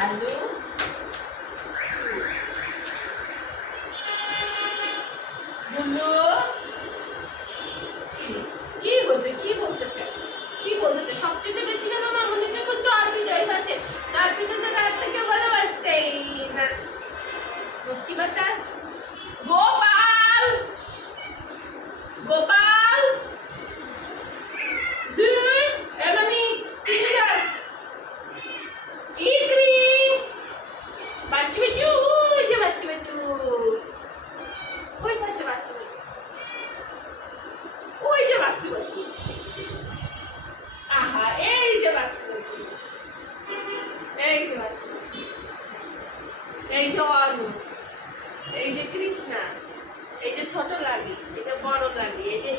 কালু গুল্লু কি? হয়েছে? কি বলতে চাই কি বলতে চাই সবচেয়ে বেশি কেন আমার মনে কিন্তু আরবি নয় পাশে আরবিতে যে রাত থেকে ভালোবাসছে। না। সত্যি বাতাস। গোপাল! গোপাল! এই যে অরুণ এই যে কৃষ্ণা। এই যে ছোট লাগি এই যে বড় লাগি এই যে